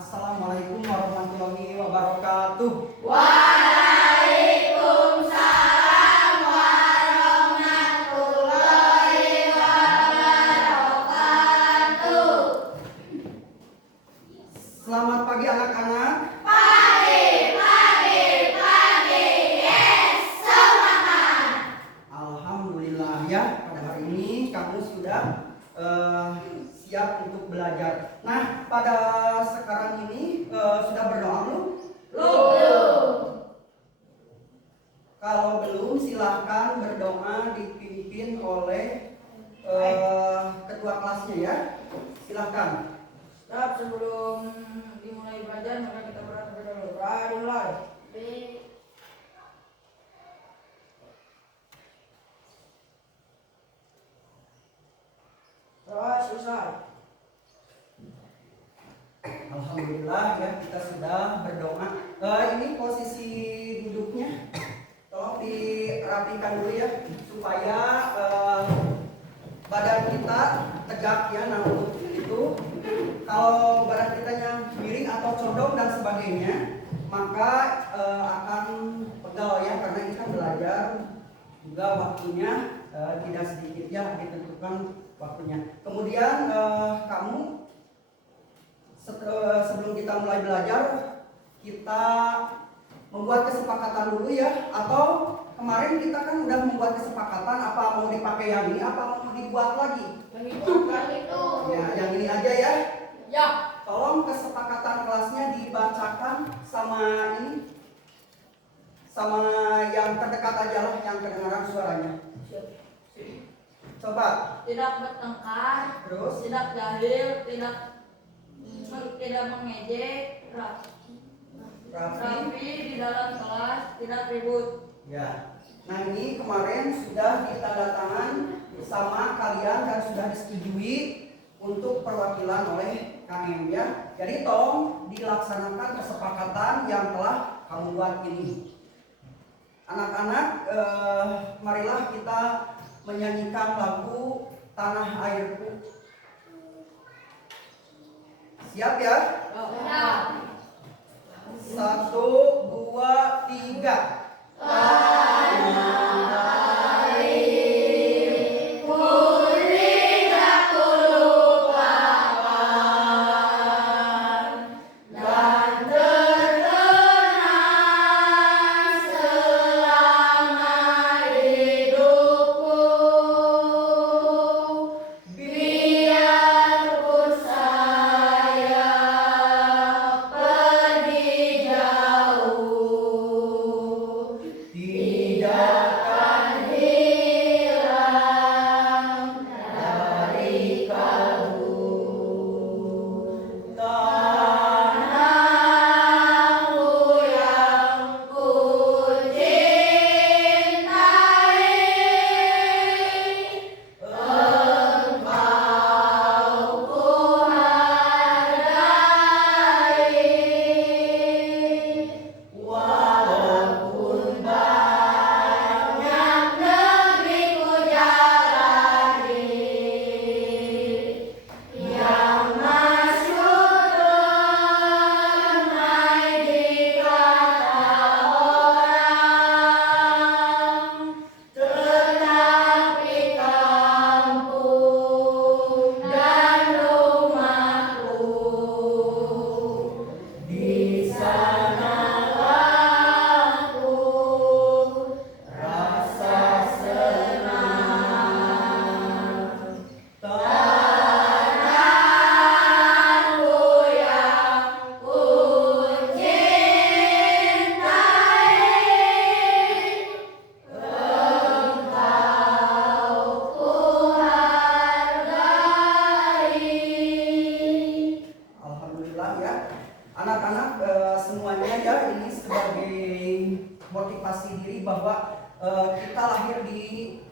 Assalamualaikum warahmatullahi wabarakatuh. Waalaikumsalam warahmatullahi wabarakatuh. Selamat pagi anak-anak. Pagi. Yes, semangat. Alhamdulillah ya, pada hari ini kamu sudah siap untuk belajar. Nah, pada sekarang ini sudah berdoa belum? Belum. Kalau belum, silahkan berdoa dipimpin oleh ketua kelasnya ya. Silahkan. Siap, sebelum dimulai belajar maka kita berdoa dulu. Dimulai. Terus selesai. Alhamdulillah ya, kita sudah berdoa. Ini posisi duduknya tolong dirapikan dulu ya, supaya badan kita tegak ya. Nah, untuk itu kalau badan kita yang miring atau condong dan sebagainya, maka akan pegal ya, karena ini kan belajar juga waktunya tidak sedikit ya, ditentukan waktunya. Kemudian kamu sebelum kita mulai belajar, kita membuat kesepakatan dulu ya. Atau kemarin kita kan udah membuat kesepakatan, apa mau dipakai yang ini, apa mau dibuat lagi? Yang itu. Ya, yang ini aja ya. Ya. Tolong kesepakatan kelasnya dibacakan sama ini, sama yang terdekat aja lah, yang kedengaran suaranya. Coba. Tidak bertengkar, Terus. tidak jahil, tidak mengejek, rapi di dalam kelas, tidak ribut. Ya. Nah, ini kemarin sudah ditandatangan sama kalian dan sudah disetujui untuk perwakilan oleh Kang ya. Jadi tolong dilaksanakan kesepakatan yang telah kamu buat ini. Anak-anak, marilah kita menyanyikan lagu Tanah Airku. Siap ya? Ya. 1, 2, 3.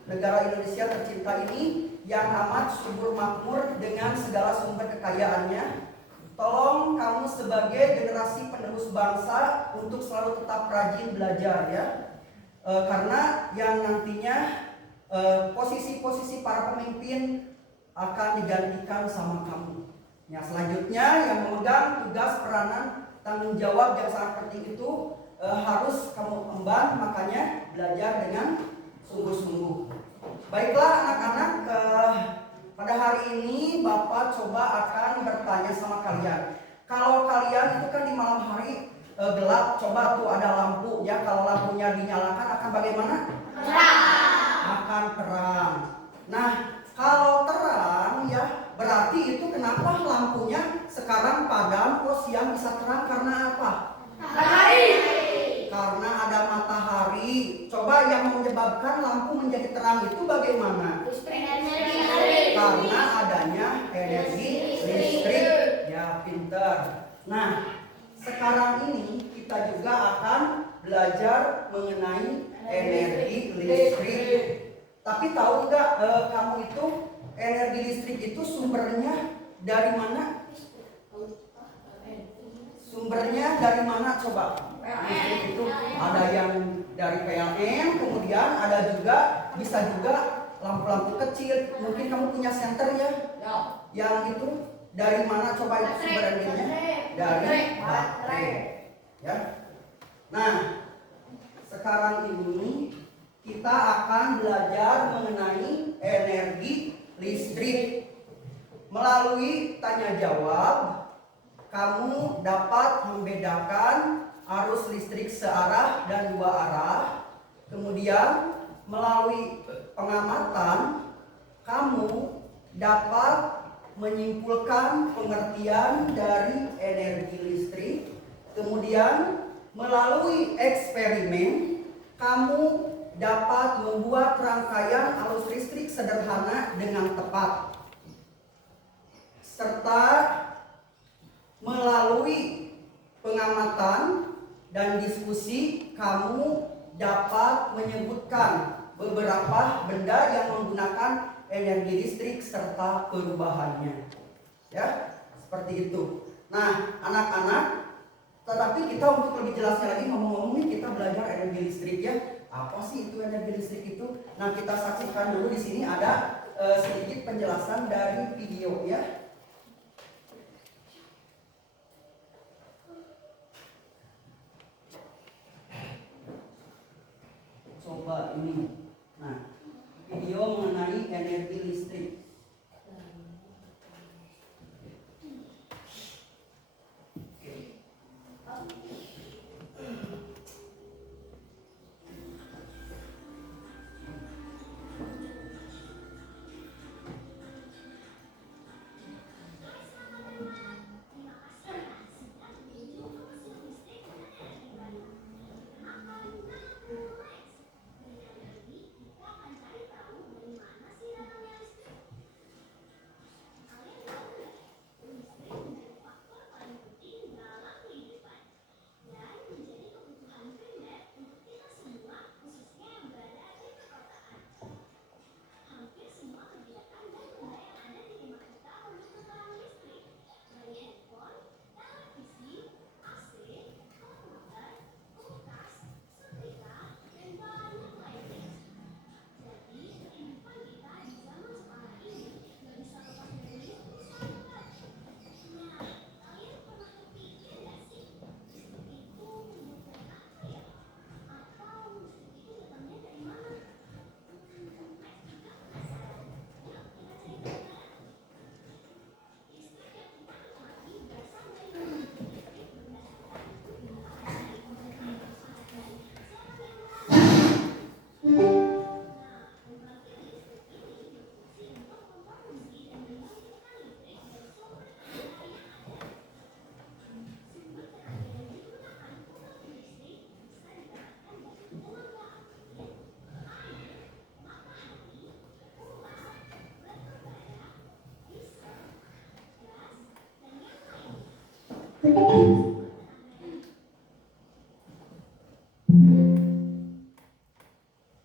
Negara Indonesia tercinta ini yang amat subur makmur dengan segala sumber kekayaannya. Tolong kamu sebagai generasi penerus bangsa untuk selalu tetap rajin belajar ya. Karena yang nantinya posisi-posisi para pemimpin akan digantikan sama kamu. Ya, selanjutnya yang memegang tugas peranan tanggung jawab yang sangat penting itu harus kamu emban, makanya belajar dengan sungguh-sungguh. Baiklah anak-anak, pada hari ini Bapak coba akan bertanya sama kalian. Kalau kalian itu kan di malam hari gelap, coba tuh ada lampu ya. Kalau lampunya dinyalakan akan bagaimana? Terang. Akan terang. Nah, kalau terang ya berarti itu kenapa lampunya sekarang padam, kok siang bisa terang karena apa? Matahari. Karena ada matahari. Coba yang menyebabkan lampu menjadi terang itu bagaimana? Karena adanya energi listrik. Ya, pinter. Nah, sekarang ini kita juga akan belajar mengenai energi listrik. Tapi tahu nggak kamu itu energi listrik itu sumbernya dari mana? Sumbernya dari mana coba? Listrik itu ada yang dari PLN, kemudian ada juga bisa juga lampu-lampu kecil. Mungkin kamu punya senter ya? Yang itu dari mana coba itu sumber energinya? Dari baterai. Ya. Nah, sekarang ini kita akan belajar mengenai energi listrik. Melalui tanya jawab, kamu dapat membedakan arus listrik searah dan dua arah. Kemudian melalui pengamatan, kamu dapat menyimpulkan pengertian dari energi listrik. Kemudian melalui eksperimen, kamu dapat membuat rangkaian arus listrik sederhana dengan tepat. Serta melalui pengamatan dan diskusi, kamu dapat menyebutkan beberapa benda yang menggunakan energi listrik serta perubahannya. Ya, seperti itu. Nah, anak-anak, tetapi kita untuk lebih jelasnya lagi ngomong-ngomong nih, kita belajar energi listrik ya. Apa sih itu energi listrik itu? Nah, kita saksikan dulu di sini ada sedikit penjelasan dari video ya. Coba ini. Nah, video mengenai energi listrik.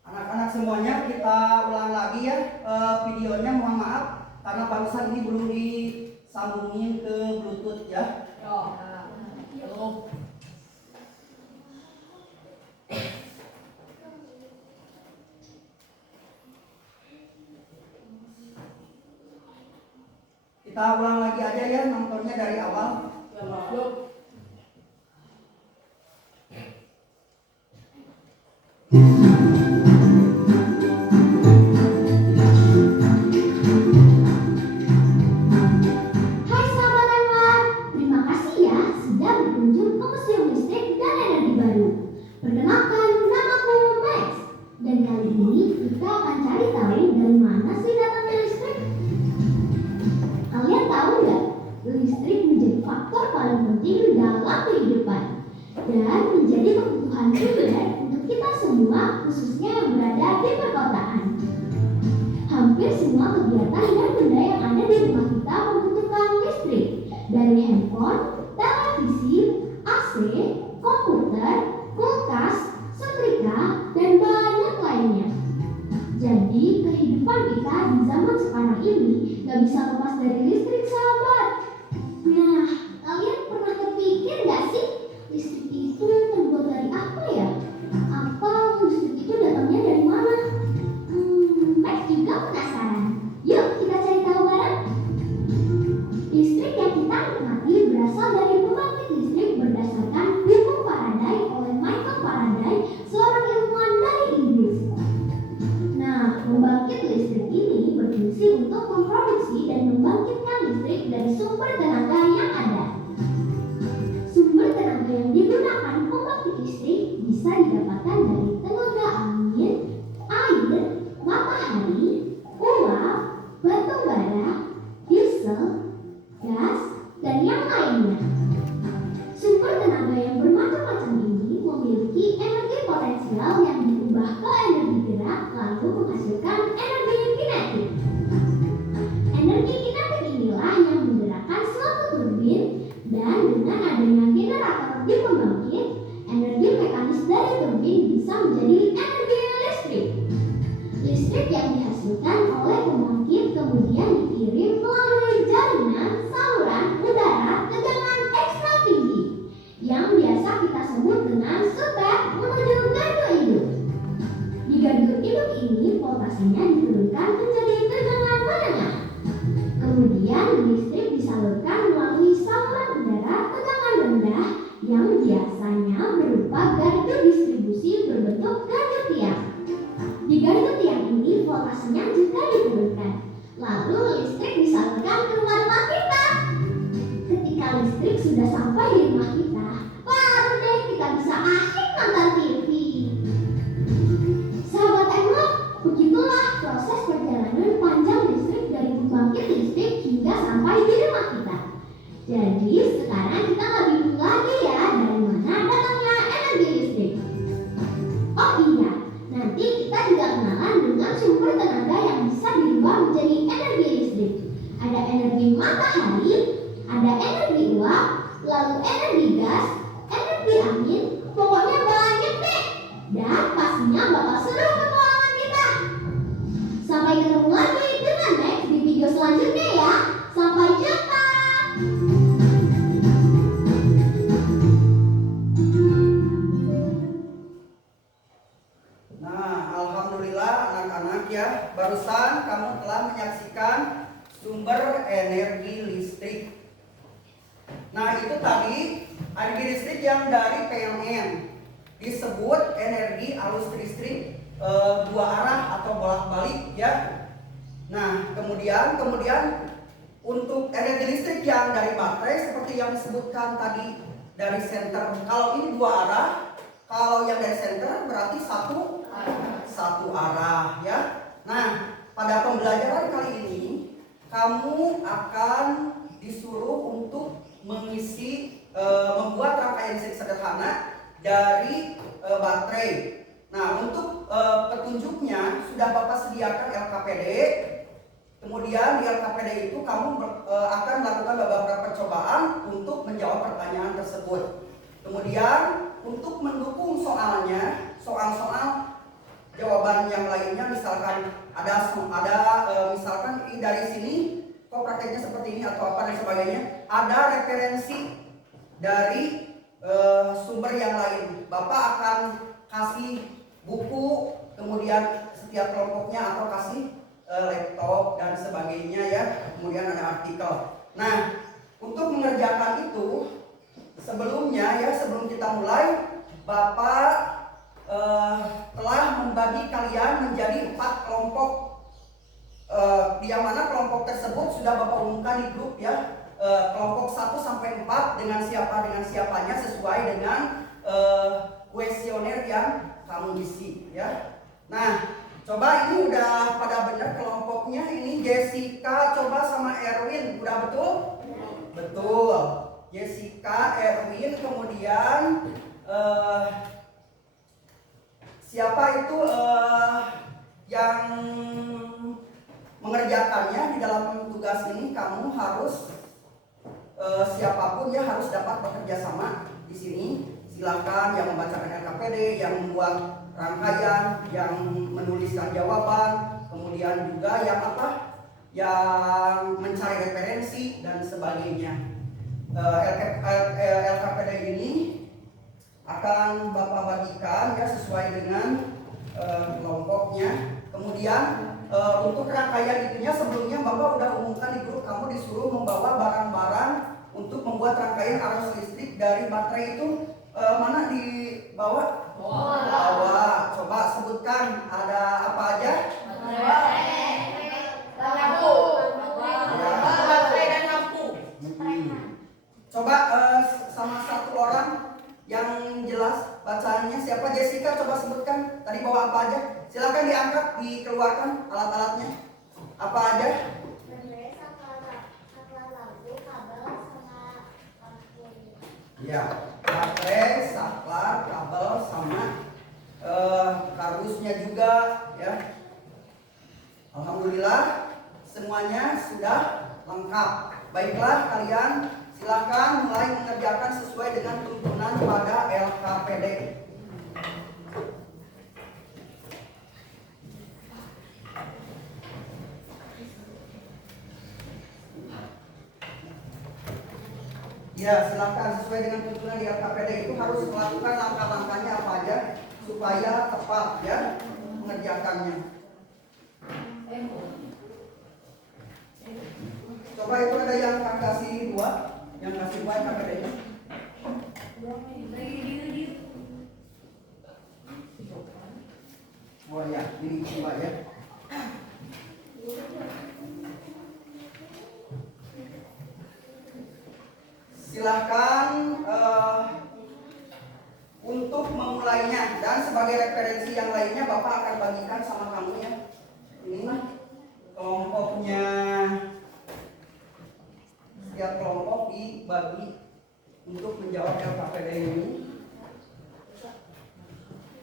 Anak-anak semuanya, kita ulang lagi ya videonya. Mohon maaf karena barusan ini belum disambungin ke Bluetooth ya. Kita Kita ulang lagi aja ya nontonnya dari awal. Ya makhluk. Hai sahabat Anwar, terima kasih ya sudah berkunjung ke Museum Listrik dan Energi Baru. Perkenalkan, namaku Max. Dan kali ini kita akan cari tahu dari mana sih datangnya listrik. Kalian tahu nggak, listrik menjadi faktor paling penting dalam kehidupan dan menjadi kebutuhan primer untuk kita semua, khususnya yang berada di perkotaan. Hampir semua kegiatan dan benda yang ada di rumah kita membutuhkan listrik, dari handphone, televisi, AC, komputer, kulkas, setrika, dan banyak lainnya. Jadi kehidupan kita di zaman sekarang ini gak bisa lepas dari listrik, sahabat. Nah, kalian pernah terpikir gak sih listrik itu terbuat dari apa ya? Apa listrik itu datangnya dari mana? Max juga penasaran. Yuk kita cari tahu bareng. Listrik yang kita nikmati berasal dari pembangkit listrik berdasarkan hukum Faraday oleh Michael Faraday, seorang ilmuwan dari Inggris. Nah, pembangkit listrik ini berfungsi untuk memproduksi dan membangkitkan listrik dari sumber tenaga yang ada. Sumber tenaga yang digunakan pembangkit listrik bisa didapatkan dari tenaga angin, air, matahari, uap, batu bara, diesel, gas, dan yang lainnya. Sumber tenaga yang bermacam-macam ini memiliki energi potensial yang diubah ke energi gerak lalu menghasilkan energi kinetik. Energi kinetik inilah yang menggerakkan suatu turbin, dan dengan adanya generator di pembangkit, energi mekanis dari turbin bisa menjadi energi listrik. Listrik yang dihasilkan oleh pembangkit kemudian dikirim melalui jaringan saluran udara tegangan ekstra tinggi yang biasa kita sebut dengan sutet menuju gardu induk. Di gardu induk ini voltasenya diturunkan menjadi tegangan menengah. Kemudian listrik disalurkan melalui saluran udara tegangan rendah yang biasanya berupa gardu distribusi berbentuk gardu tiang. Di gardu tiang ini voltasenya juga diturunkan. Lalu listrik disalurkan ke rumah kita. Ketika listrik sudah sampai di rumah kita, baru deh kita bisa asik nonton TV. Sahabat Emok, begitulah proses perjalanan panjang listrik dari pembangkit listrik hingga sampai di rumah kita. Jadi sekarang kita nggak bingung lagi ya dari mana datangnya energi listrik. Oh iya, nanti kita juga kenalan dengan sumber tenaga yang bisa dirubah menjadi energi listrik. Ada energi matahari, ada energi uap, lalu energi gas, energi angin, pokoknya banyak deh. Dan pastinya bakal seru petualangan kita. Sampai ketemu lagi dengan Max di video selanjutnya ya. Sampai jumpa. Nah, alhamdulillah anak-anak ya, barusan kamu telah menyaksikan sumber energi listrik. Nah, itu tadi energi listrik yang dari PLN disebut energi arus listrik dua arah atau bolak-balik ya. Nah, kemudian untuk energi listrik yang dari baterai seperti yang disebutkan tadi dari senter. Kalau ini dua arah, kalau yang dari senter berarti satu arah ya. Nah, pada pembelajaran kali ini kamu akan disuruh untuk mengisi membuat rangkaian listrik sederhana dari baterai. Nah, untuk petunjuknya sudah Bapak sediakan LKPD. Kemudian di LKPD itu kamu akan melakukan beberapa percobaan untuk menjawab pertanyaan tersebut. Kemudian untuk mendukung soalnya, soal-soal jawaban yang lainnya, misalkan ada misalkan dari sini kok prakteknya seperti ini atau apa dan sebagainya, ada referensi dari sumber yang lain. Bapak akan kasih buku, kemudian setiap kelompoknya atau kasih laptop dan sebagainya ya. Kemudian ada artikel. Nah, untuk mengerjakan itu sebelumnya ya, sebelum kita mulai, Bapak telah membagi kalian menjadi 4 kelompok. Yang mana kelompok tersebut sudah Bapak umumkan di grup ya. Kelompok 1 sampai 4 dengan siapanya sesuai dengan kuesioner yang kamu isi ya. Nah, coba ini udah pada benar kelompoknya. Ini Jessica coba sama Erwin, udah betul? Betul. Jessica, Erwin, kemudian siapa itu yang mengerjakannya di dalam tugas ini. Kamu harus siapapun ya harus dapat bekerja sama di sini. Silakan yang membacakan LKPD, yang membuat rangkaian, yang menuliskan jawaban, kemudian juga yang yang mencari referensi dan sebagainya. LKPD ini akan Bapak bagikan ya sesuai dengan kelompoknya. Kemudian untuk rangkaian itunya sebelumnya Bapak udah umumkan di grup, kamu disuruh membawa barang-barang untuk membuat rangkaian arus listrik dari baterai itu. Mana dibawa? Bawa. Coba sebutkan ada apa aja? Lampu. Baterai dan lampu. Coba sama satu orang yang jelas bacaannya siapa? Jessica, coba sebutkan tadi bawa apa aja. Silakan diangkat, dikeluarkan alat-alatnya. Apa aja? Ya, baterai, saklar, kabel, sama kardusnya juga ya. Alhamdulillah semuanya sudah lengkap. Baiklah kalian silakan mulai mengerjakan sesuai dengan tuntunan pada LKPD. Ya, silakan sesuai dengan tuntunan di LKPD itu harus melakukan langkah-langkahnya apa aja supaya tepat ya mengerjakannya. Coba itu ada yang kasih 2, yang kasih 2 LKPD-nya. Oh ya, ini coba ya. Silakan untuk memulainya, dan sebagai referensi yang lainnya Bapak akan bagikan sama kamu ya. Ini kelompoknya, setiap kelompok dibagi untuk menjawab LKPD ini.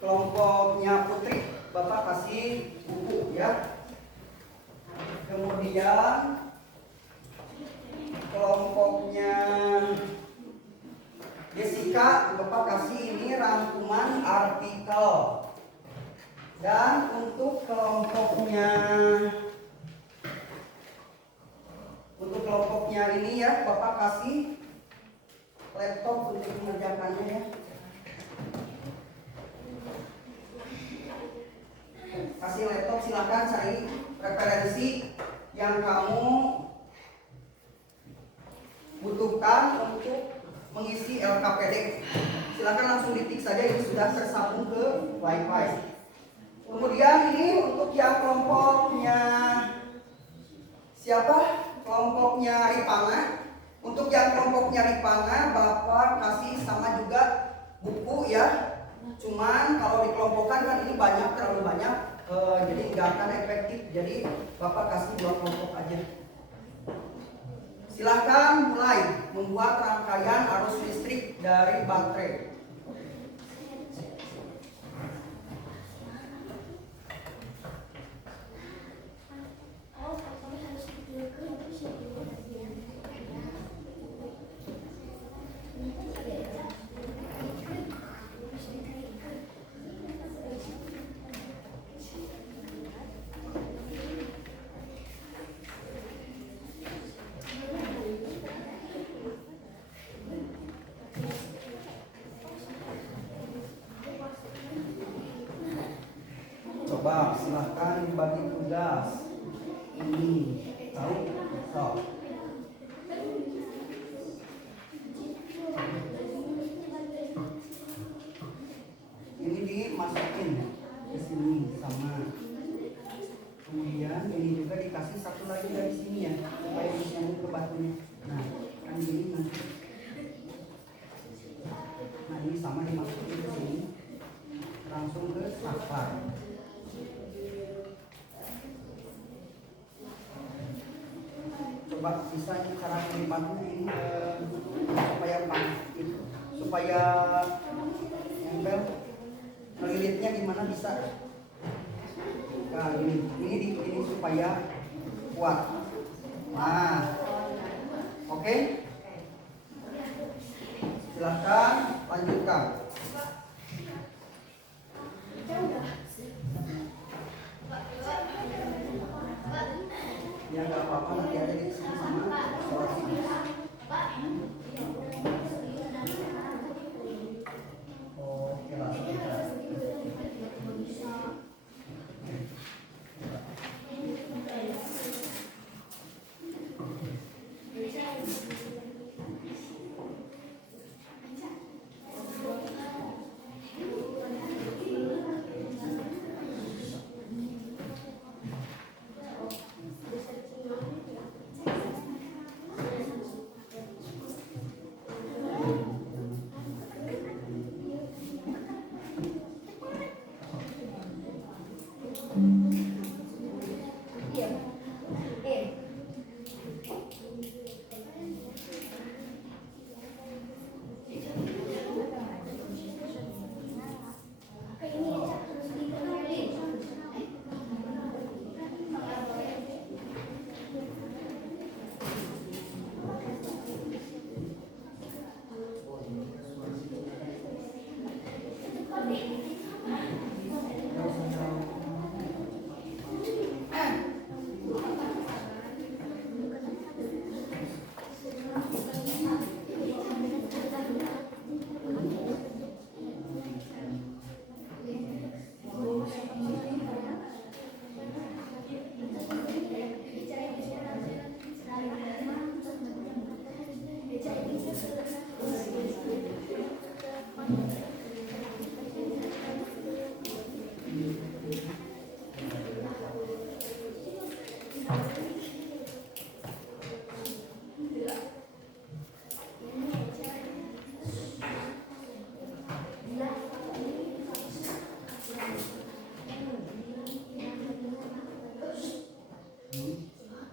Kelompoknya Putri Bapak kasih buku ya. Kemudian kelompoknya Jessica Bapak kasih ini rangkuman artikel. Dan untuk kelompoknya ini ya Bapak kasih laptop untuk mengerjakannya ya. Kasih laptop, silakan cari referensi yang kamu butuhkan untuk mengisi LKPD. Silakan langsung ditik saja, ini sudah tersambung ke WiFi. Kemudian ini untuk yang kelompoknya siapa? Kelompoknya Ripana. Untuk yang kelompoknya Ripana Bapak kasih sama juga buku ya. Cuman kalau dikelompokkan kan ini banyak, terlalu banyak, jadi nggak akan efektif. Jadi Bapak kasih 2 kelompok aja. Silahkan mulai membuat rangkaian arus listrik dari baterai. Coba silahkan dibagi tugas. Ini tahu? So. coba bisa cara melimatnya ini supaya supaya nempel. Melilitnya gimana bisa? Nah, ini supaya kuat. Nah, oke. Silahkan lanjutkan. Ya nggak apa-apa, nanti ada di sini sama surat sini. Oke, langsung kita.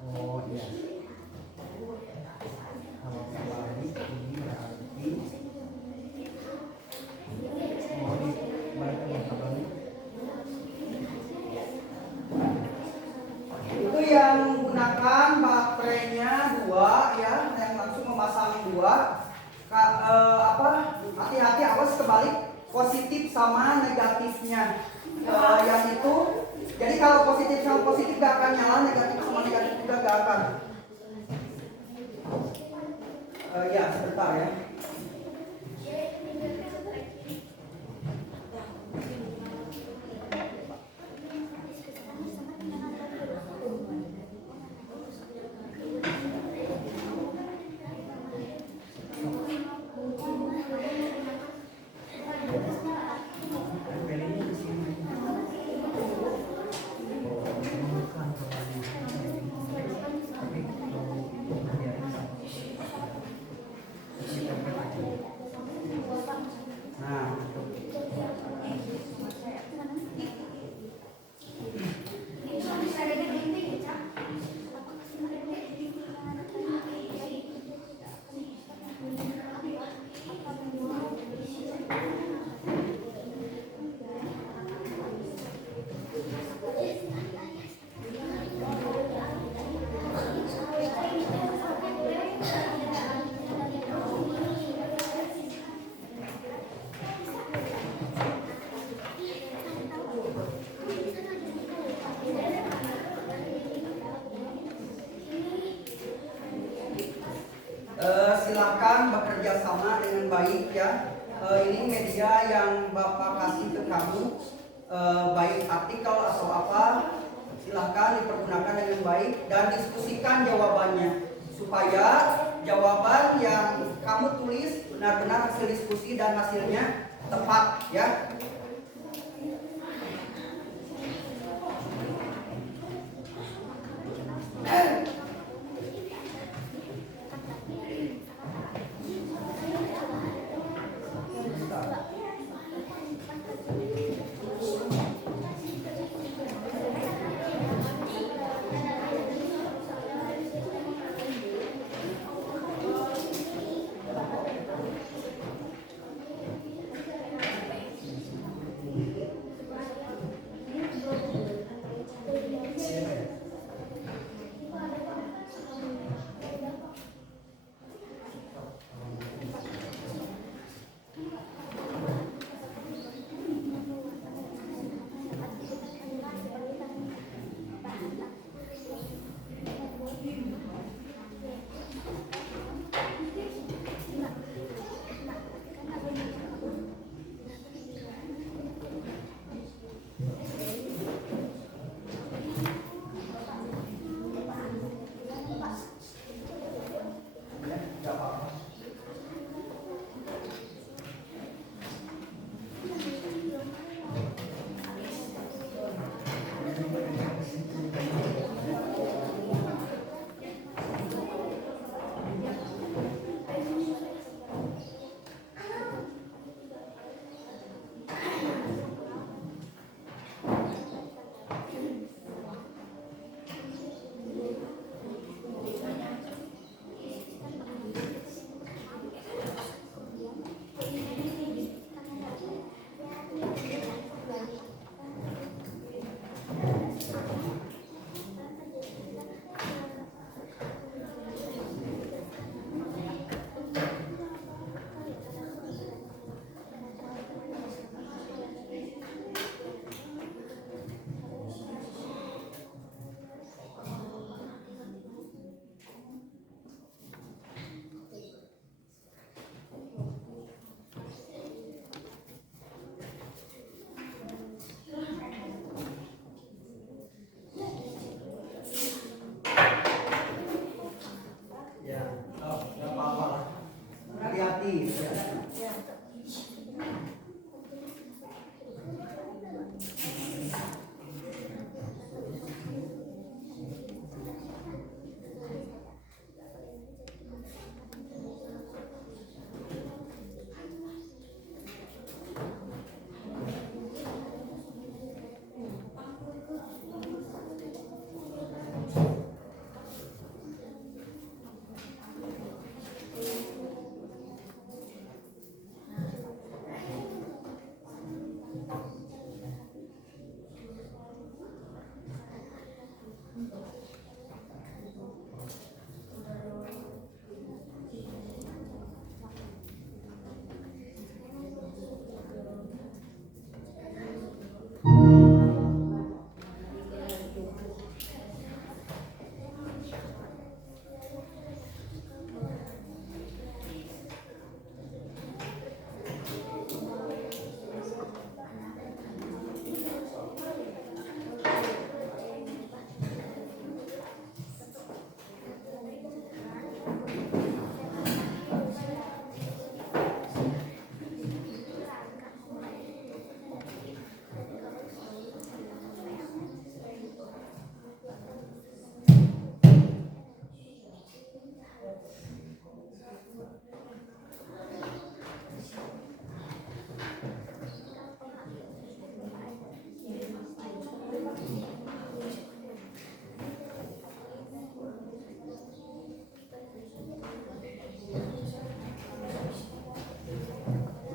Oh iya. Kalau kembali ini berarti itu yang menggunakan baterainya 2 ya, yang langsung memasang 2. Hati-hati, awas kebalik positif sama negatifnya. Yang itu, jadi kalau positif sama positif gak akan nyala, negatif sama negatif juga gak akan. Ya sebentar ya. Silahkan bekerja sama dengan baik ya. Ini media yang Bapak kasih ke kamu, baik artikel atau apa, silahkan dipergunakan dengan baik dan diskusikan jawabannya supaya jawaban yang kamu tulis benar-benar hasil diskusi dan hasilnya tepat ya.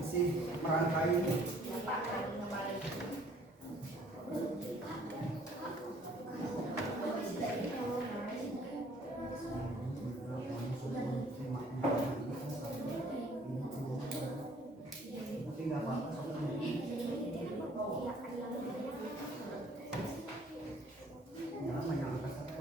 Masih merangkai. Tapi nggak apa-apa. Yang mana yang angka satu?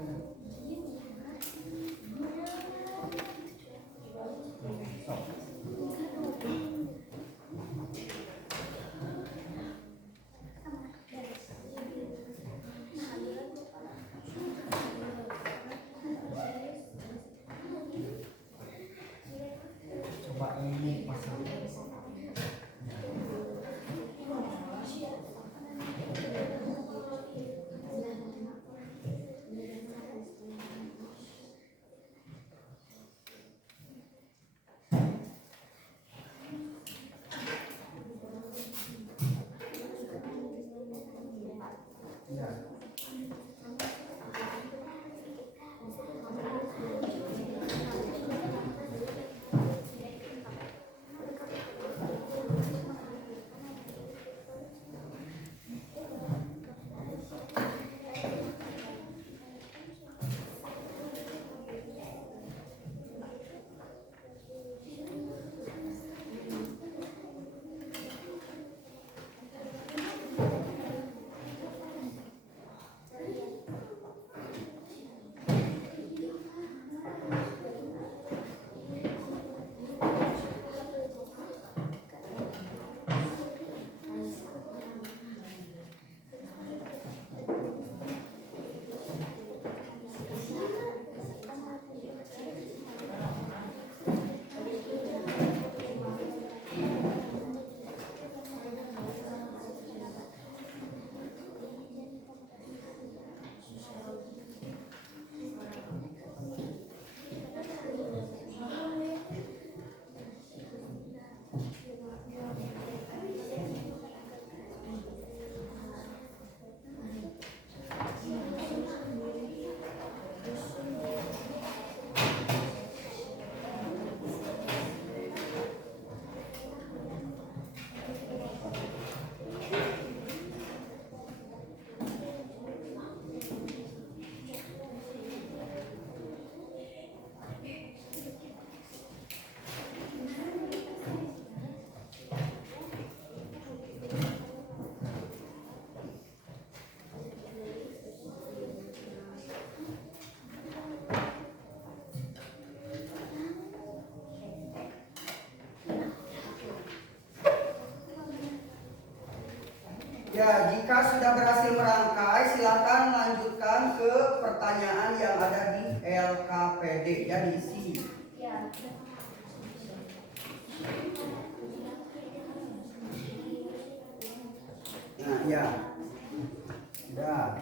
Coba ini pasang. Ya. Ya, jika sudah berhasil merangkai, silakan lanjutkan ke pertanyaan yang ada di LKPD, ya di sini. Ya. ya. Sudah.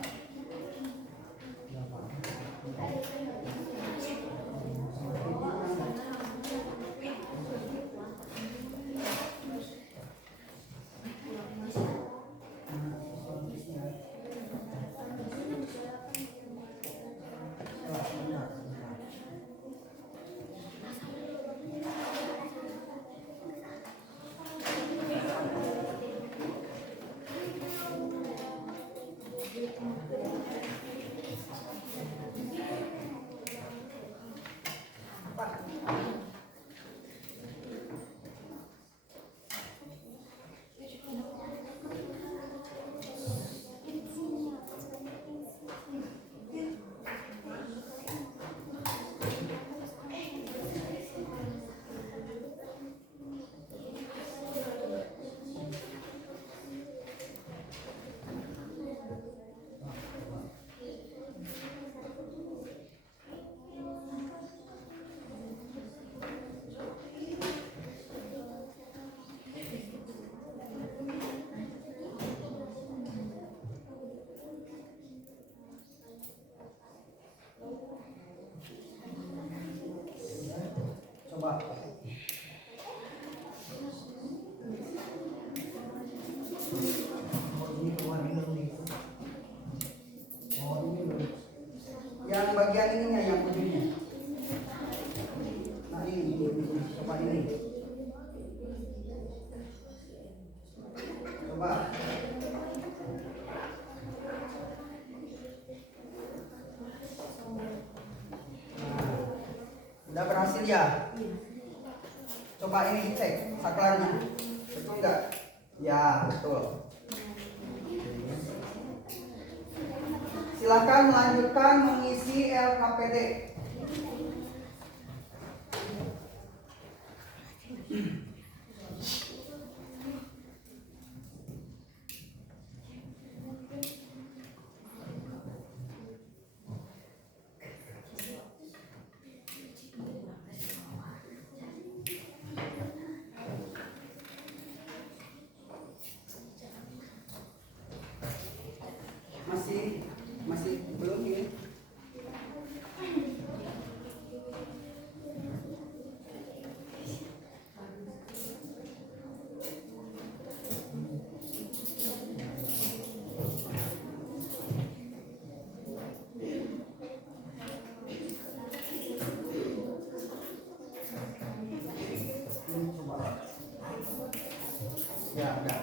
Coba. Yang bagian ininya, yang ujungnya. Nah ini, coba ini. Coba. Nah, udah berhasil ya? Coba ini dicek saklarnya, betul nggak? Ya betul. Silakan melanjutkan mengisi LKPD. Masih belum ya? Ya, udah.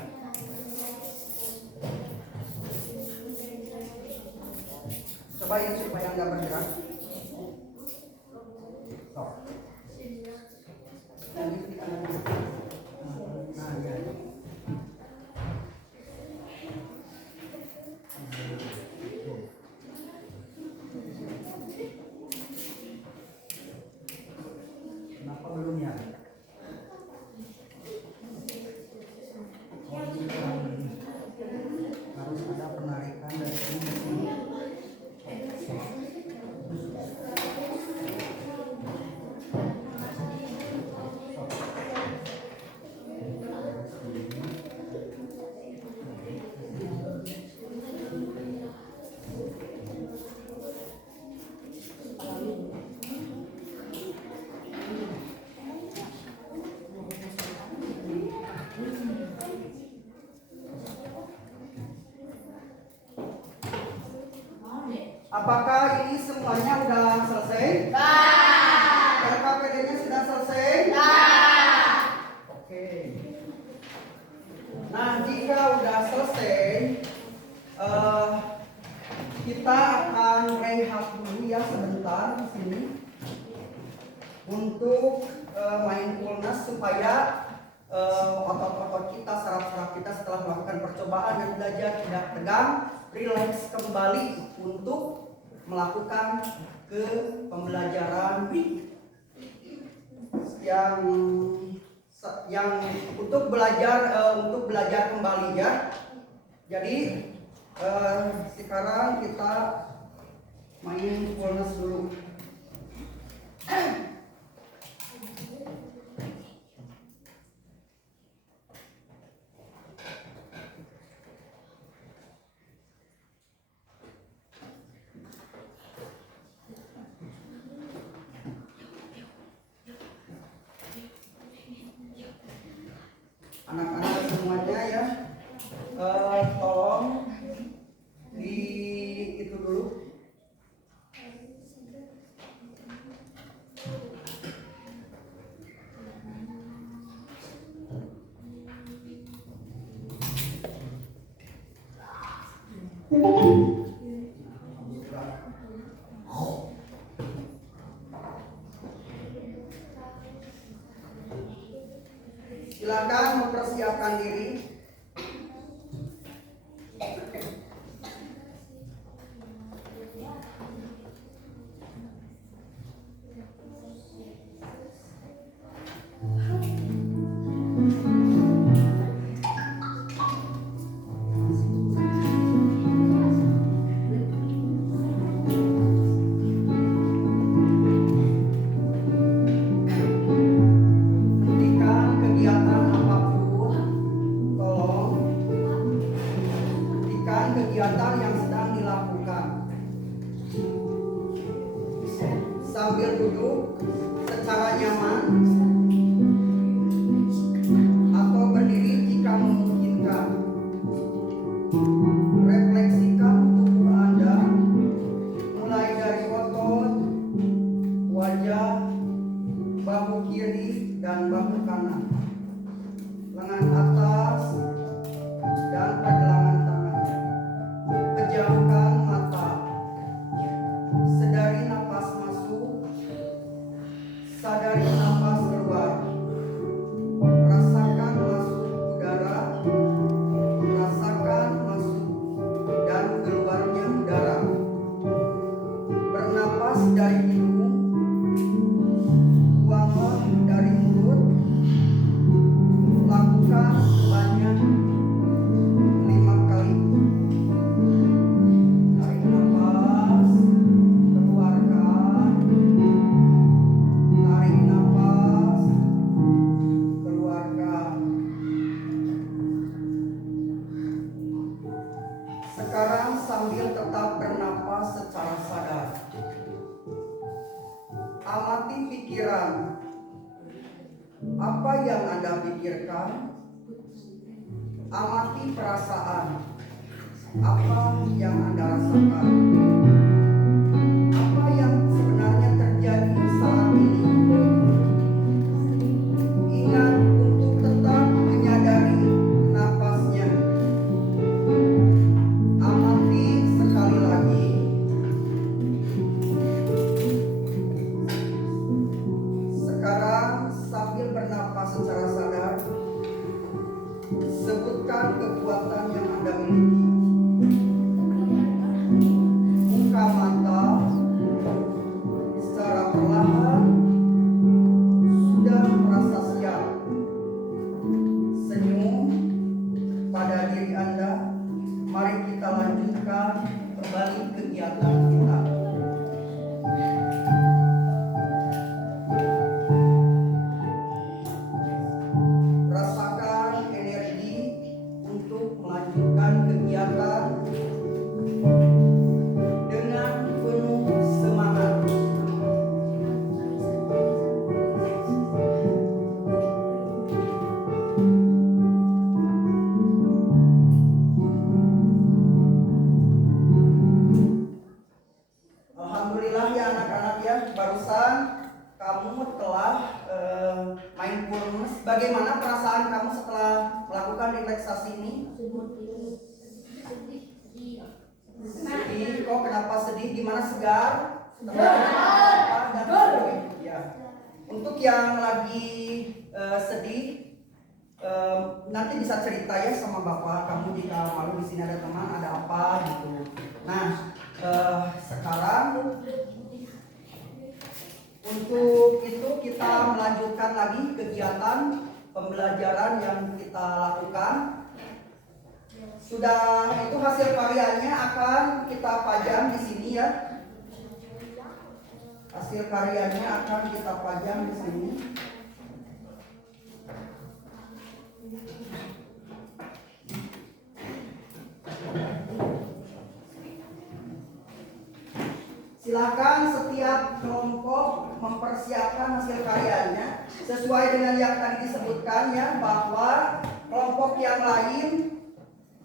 Coba ini supaya nggak bergerak. Stop. Nah, ini di kanan. Nah, ya. Kenapa belum ya? Harus ada penarikan dari sini. Apakah ini semuanya sudah selesai? LKPD-nya sudah selesai? Oke. Nah, jika sudah selesai, kita akan rehat dulu ya sebentar di sini untuk mindfulness supaya otot-otot kita, saraf-saraf kita setelah melakukan percobaan dan belajar tidak tegang, rileks kembali untuk melakukan ke pembelajaran yang untuk belajar kembali ya. Jadi sekarang kita mindfulness dulu. anak-anak semuanya ya, tolong di itu dulu. Silakan mempersiapkan diri. Hentikan kegiatan apapun, tolong hentikan kegiatan yang sedang dilakukan. Sambil duduk secara nyaman atau berdiri jika memungkinkan. Refleksikan tubuh Anda mulai dari otot, wajah, bahu kiri dan bahu kanan, lengan atas dan pergelangan tangan. Pejamkan mata, sadari napas masuk, sadari napas keluar. Rasakan masuk udara, rasakan masuk dan keluarnya udara. Bernapas dari hidung, buanglah dari mulut. Lakukan sebanyak 5 kali. Tarik nafas, keluarkan. Tarik nafas, keluarkan. Sekarang sambil tetap bernapas secara sadar, amati pikiran. Apa yang Anda pikirkan? Amati perasaan. Apa yang Anda rasakan? Apa yang sebenarnya terjadi saat ini? Ingat untuk tetap menyadari napasnya. Amati sekali lagi. Sekarang sambil bernapas secara sadar, sebutkan kekuatan yang Anda miliki. Buka mata secara perlahan, sudah merasa siap. Senyum pada diri Anda. Mari kita lanjutkan kembali kegiatan kita. Rasakan energi untuk melanjutkan kegiatan dengan penuh semangat. Alhamdulillah ya anak-anak ya, barusan kamu telah mindfulness. Bagaimana perasaan kamu setelah melakukan relaksasi ini? Sedih. Kok kenapa sedih? Gimana, segar? Tenang? Dan ya. Untuk yang lagi sedih, nanti bisa cerita ya sama bapak kamu jika malu, di sini ada teman, ada apa gitu. Nah, sekarang untuk itu kita melanjutkan lagi kegiatan pembelajaran yang kita lakukan. Sudah itu hasil karyanya akan kita pajang di sini ya. Hasil karyanya akan kita pajang di sini. Silakan setiap kelompok mempersiapkan hasil karyanya sesuai dengan yang tadi disebutkan ya, bahwa kelompok yang lain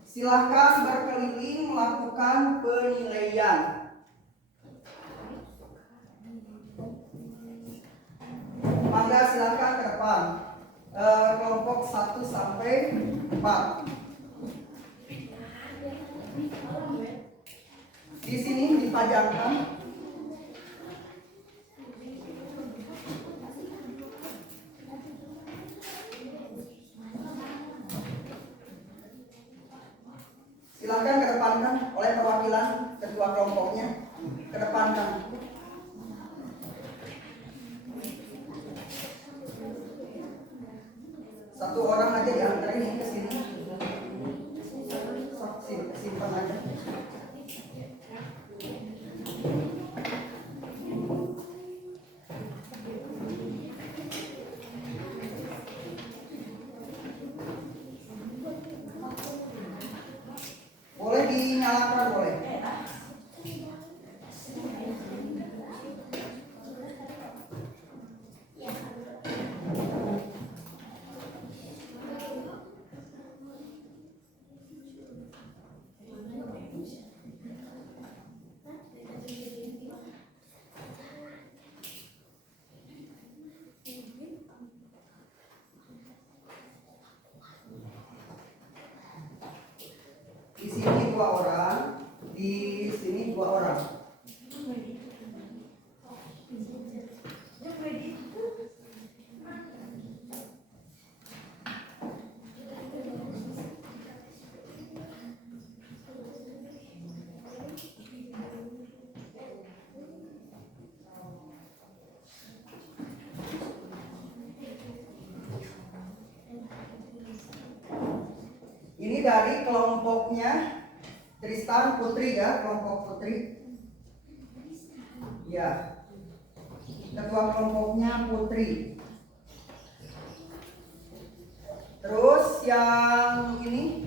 silakan berkeliling melakukan penilaian. Mangga silakan ke depan. Kelompok 1 sampai 4. Di sini dipajangkan silakan kedepankan oleh perwakilan kedua kelompoknya, kedepankan. Satu orang aja diantarin ke sini. Simpan aja. Boleh dinyalakan, boleh. Di sini 2 orang, di sini 2 orang. Ini dari kelompoknya Tristan Putri ya, kelompok Putri. Ya. Ketua kelompoknya Putri. Terus yang ini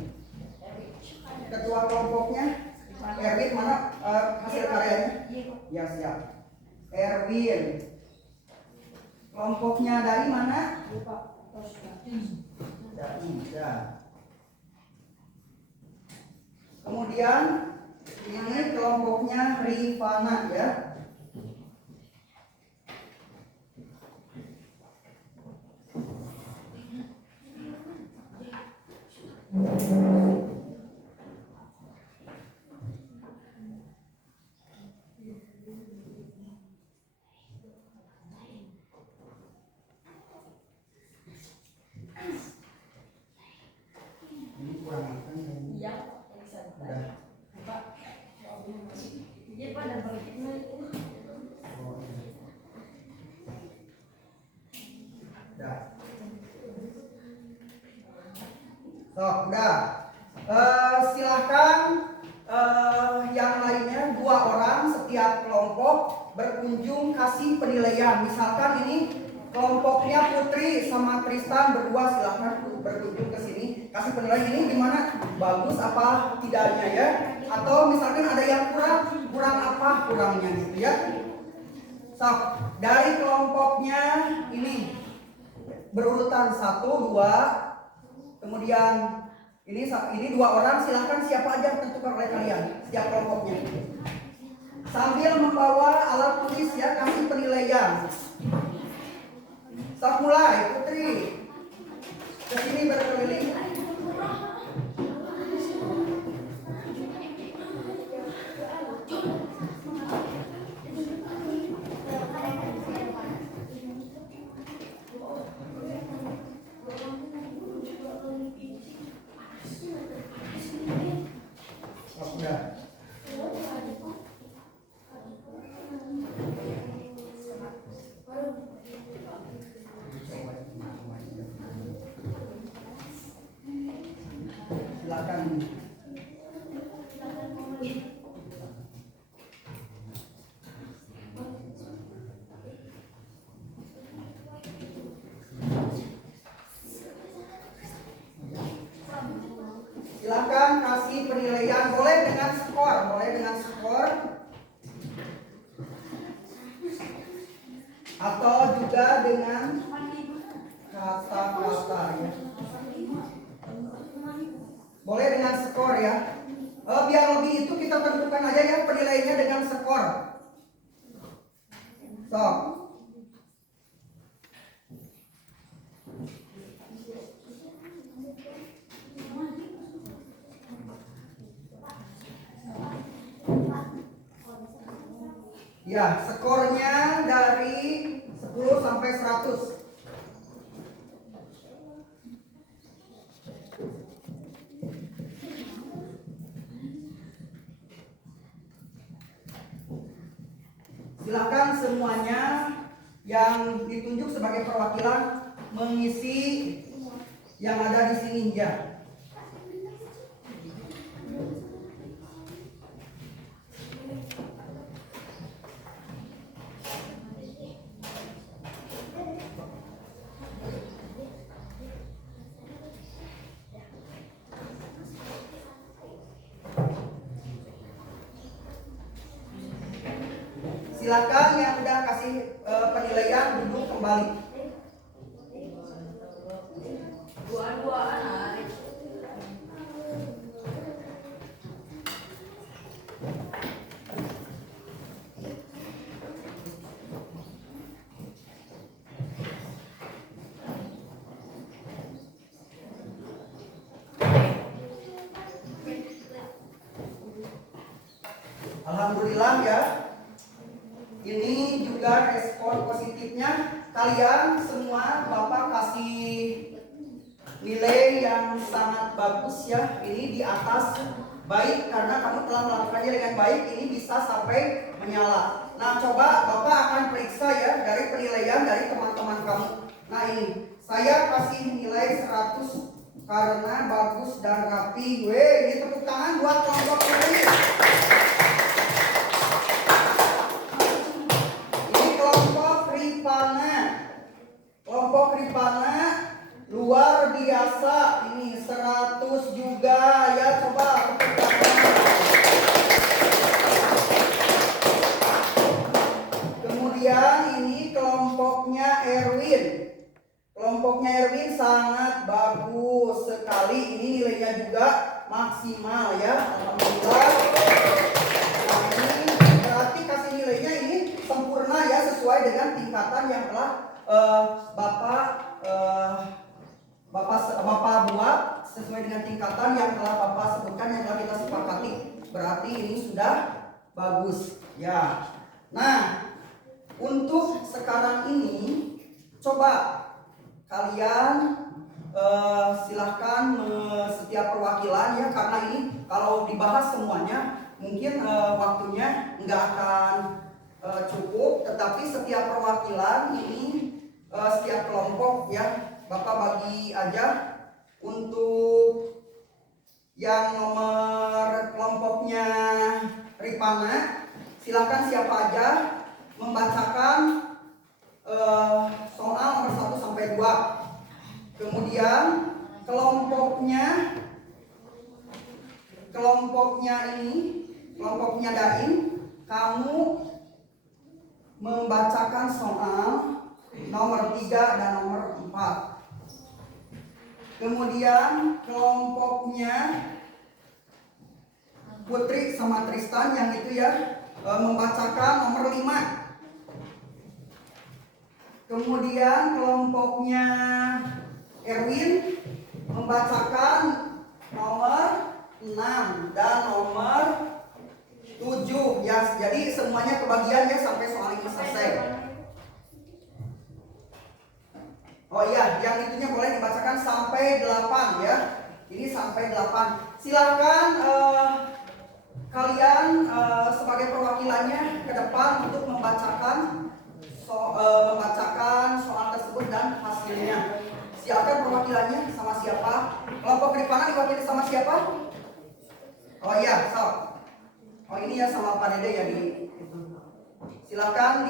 ketua kelompoknya Erwin, mana hasil karyanya? Ya, siap. Erwin. Kelompoknya dari mana? Dari ya. Kemudian ini kelompoknya Rifana ya. Ini kurang makan ya. Iya. Udah. Iya Pak, ada baliknya. Oh, iya. Udah. So, udah. Silahkan yang lainnya 2 orang setiap kelompok berkunjung kasih penilaian. Misalkan ini kelompoknya Putri sama Tristan berdua, silahkan berkunjung ke sini kasih penilaian ini gimana, bagus apa tidaknya ya, atau misalkan ada yang kurang apa kurangnya gitu ya. So, dari kelompoknya ini berurutan 1, 2, kemudian ini 2 orang, silahkan siapa aja tentukan oleh kalian setiap kelompoknya sambil membawa alat tulis ya, kasih penilaian. Stop, mulai. Putri kesini berkeliling. Stop, udah. Silakan. Silakan kasih penilaian, boleh dengan skor, atau juga dengan kata-kata ya. ya. Biar lebih itu kita tentukan aja ya penilaiannya dengan skor. So. Ya, skornya dari 10 sampai 100. Silakan semuanya yang ditunjuk sebagai perwakilan mengisi yang ada di sini ya. Silakan yang udah kasih penilaian duduk kembali. Dua-duaan. Alhamdulillah ya. Ini juga respon positifnya kalian semua Bapak kasih nilai yang sangat bagus ya. Ini di atas baik karena kamu telah melakukannya dengan baik. Ini bisa sampai menyala. Nah coba Bapak akan periksa ya dari penilaian dari teman-teman kamu. Nah ini saya kasih nilai 100 karena bagus dan rapi. Ini tepuk tangan buat kelompok ini. Kelompok Ripana luar biasa, ini 100 juga ya, coba tepuk tangan. Kemudian ini kelompoknya Erwin. Kelompoknya Erwin sangat bagus sekali, ini nilainya juga maksimal ya, alhamdulillah. Nah, ini berarti kasih nilainya ini sempurna ya, sesuai dengan tingkatan yang telah Bapak buat sesuai dengan tingkatan yang telah Bapak sebutkan, yang telah kita sepakati. Berarti ini sudah bagus ya. Nah, untuk sekarang ini coba kalian silahkan setiap perwakilan ya, karena ini kalau dibahas semuanya mungkin waktunya nggak akan cukup, tetapi setiap perwakilan ini setiap kelompok ya Bapak bagi aja. Untuk yang nomor kelompoknya Ripana, silakan siapa aja membacakan soal nomor 1 sampai 2. Kemudian kelompoknya ini, kelompoknya Dain, kamu membacakan soal nomor 3 dan nomor 4. Kemudian kelompoknya Putri sama Tristan yang itu ya membacakan nomor 5. Kemudian kelompoknya Erwin membacakan nomor 6 dan nomor 7 ya. Jadi semuanya kebagian ya sampai soal ini selesai. Oh iya, yang itunya boleh dibacakan sampai 8 ya. Ini sampai 8. Silakan kalian sebagai perwakilannya ke depan untuk membacakan soal tersebut dan hasilnya. Silakan perwakilannya sama siapa? Kelompok Ripana diwakili sama siapa? Oh iya, so. Oh ini ya sama Pak Dede ya di. Silakan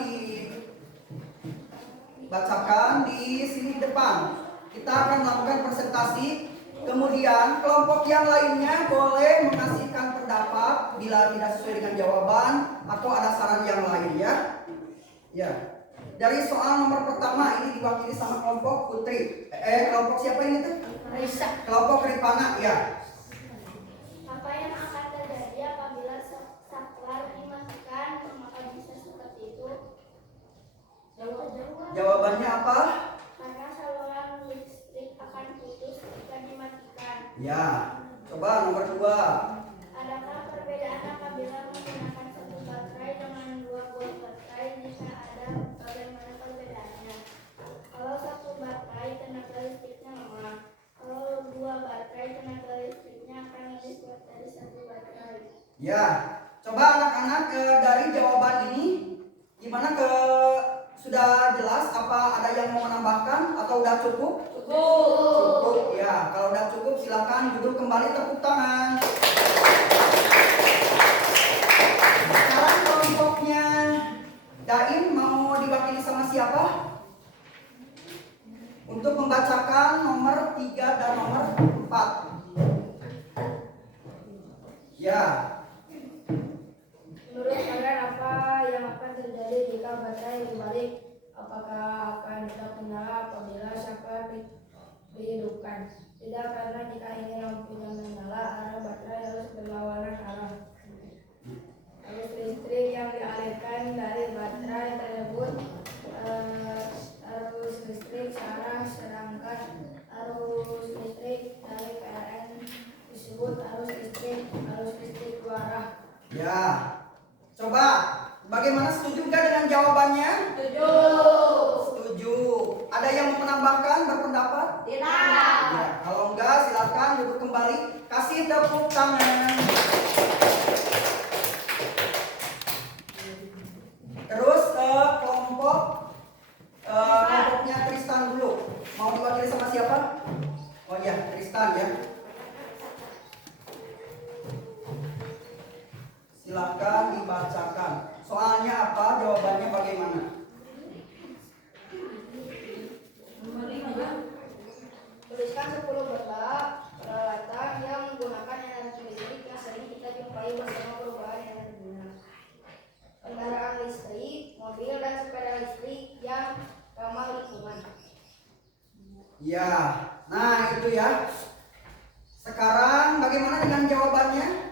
dibacakan di sini depan. Kita akan melakukan presentasi. Kemudian kelompok yang lainnya boleh mengasihkan pendapat bila tidak sesuai dengan jawaban atau ada saran yang lain ya. Ya. Dari soal nomor pertama ini diwakili sama kelompok Putri. Kelompok siapa ini tuh? Risa. Kelompok Ripana ya. Apa yang akan terjadi apabila saklar dimatikan? Maka bisa seperti itu. Jawabannya apa? Karena saluran listrik akan putus jika dimatikan. Ya, coba nomor 2. Adakah perbedaan apabila menggunakan satu baterai dengan 2 buah baterai? Jika ada, bagaimana perbedaannya? Kalau satu baterai tenaga listriknya lemah, kalau 2 baterai tenaga listriknya akan lebih kuat dari 1 baterai. Ya, coba anak-anak dari jawaban ini gimana sudah jelas apa ada yang mau menambahkan atau udah cukup? Cukup. Ya, kalau udah cukup silakan duduk kembali, tepuk tangan. Sekarang kelompoknya Daim mau diwakili sama siapa? Untuk membacakan nomor 3 dan nomor 4. Ya. Menurut kalian apa yang akan terjadi jika baterai dibalik? Apakah akan tetap menyala apabila saklar dihidupkan? Tidak, karena jika ingin lampunya menyala, arah baterai harus berlawanan arah. Arus listrik yang dialirkan dari baterai tersebut arus listrik searah, sedangkan arus listrik dari PLN disebut arus listrik dua arah. Ya. Coba bagaimana, setuju gak dengan jawabannya? Setuju. Setuju. Ada yang mau menambahkan berpendapat? Tidak. Ya, kalau enggak silakan duduk kembali, kasih tepuk tangan. Terus kelompoknya Tristan dulu. Mau diwakili sama siapa? Oh iya, Tristan ya. Silakan dibacakan. Soalnya apa? Jawabannya bagaimana? Tuliskan 10 benda peralatan yang menggunakan energi listrik yang sering kita jumpai bersama perubahan energinya. Kendaraan listrik, mobil, dan sepeda listrik yang ramah lingkungan. Ya, nah itu ya. Sekarang bagaimana dengan jawabannya?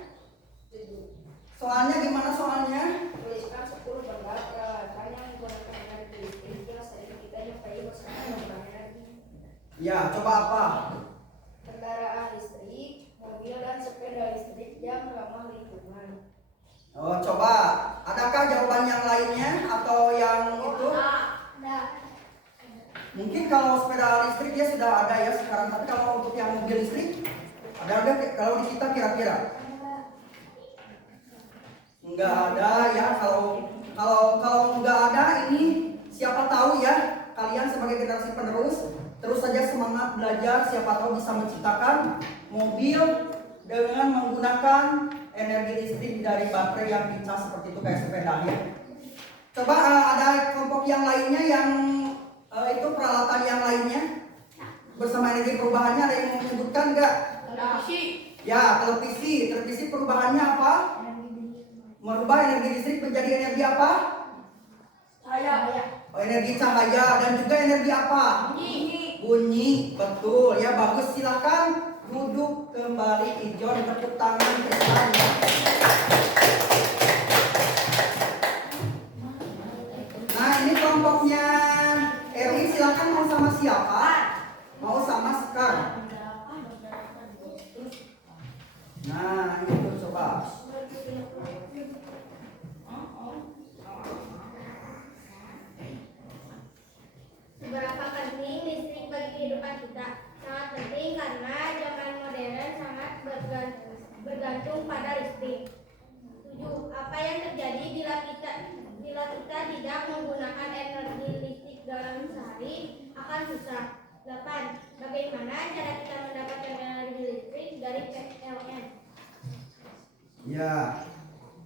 Soalnya gimana soalnya? Tuliskan 10 benda peralatan yang menggunakan energi listrik yang sering kita jumpai bersama perubahan energi. Ya, coba apa? Kendaraan listrik, mobil, dan sepeda listrik yang ramah lingkungan. Oh, coba. Adakah jawaban yang lainnya atau yang itu? Mungkin kalau sepeda listrik ya sudah ada ya sekarang. Tapi kalau untuk yang mobil listrik, ada nggak kalau di kita kira-kira? Enggak ada ya. Kalau enggak ada, ini siapa tahu ya, kalian sebagai generasi penerus terus saja semangat belajar, siapa tahu bisa menciptakan mobil dengan menggunakan energi listrik dari baterai yang dicas seperti itu kayak sepeda ya. Coba ada kelompok yang lainnya yang itu peralatan yang lainnya bersama energi perubahannya, ada yang mau menyebutkan enggak? Televisi. Ya, televisi perubahannya apa? Merubah energi listrik menjadi energi apa? Cahaya. Oh, energi cahaya. Dan juga energi apa? Bunyi. Betul ya, bagus. Silakan duduk kembali. Ijon, tepuk tangan Tristan. Nah, ini kelompoknya Erwin, silakan mau sama siapa? Mau sama Sekar. Nah, itu coba. Seberapa penting listrik bagi kehidupan kita? Sangat penting karena zaman modern sangat bergantung pada listrik. 7. Apa yang terjadi bila kita tidak menggunakan energi listrik dalam sehari? Akan susah. 8. Bagaimana cara kita mendapatkan energi listrik dari PLN? Ya,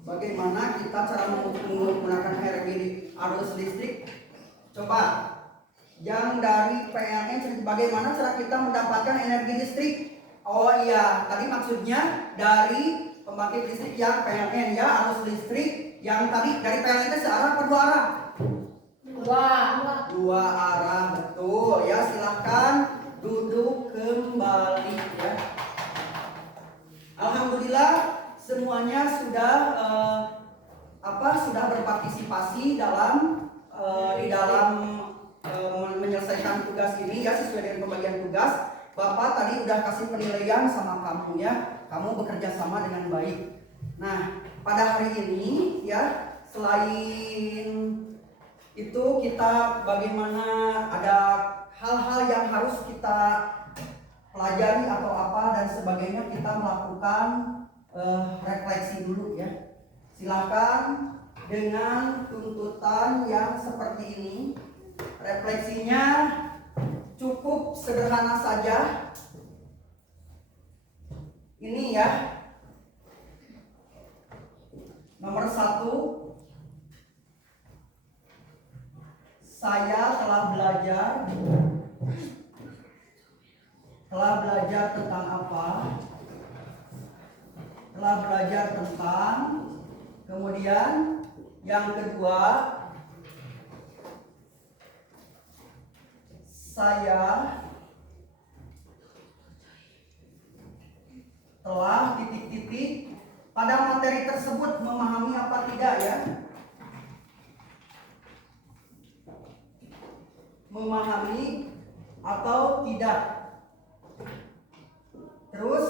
bagaimana kita cara menggunakan energi arus listrik? Coba, yang dari PLN, bagaimana cara kita mendapatkan energi listrik? Oh iya, tadi maksudnya dari pembangkit listrik yang PLN ya, arus listrik yang tadi dari PLN itu searah atau dua arah? Dua arah, betul ya. Silahkan duduk kembali ya. Alhamdulillah menyelesaikan tugas ini ya sesuai dengan pembagian tugas. Bapak tadi udah kasih penilaian sama kamu ya, kamu bekerja sama dengan baik. Nah, pada hari ini ya, selain itu kita bagaimana ada hal-hal yang harus kita pelajari atau apa dan sebagainya, kita melakukan refleksi dulu ya. Silakan dengan tuntutan yang seperti ini. Refleksinya cukup sederhana saja. Ini ya. Nomor 1, saya telah belajar tentang apa? Telah belajar tentang. Kemudian yang kedua, saya telah titik-titik pada materi tersebut memahami apa tidak ya? Memahami atau tidak. Terus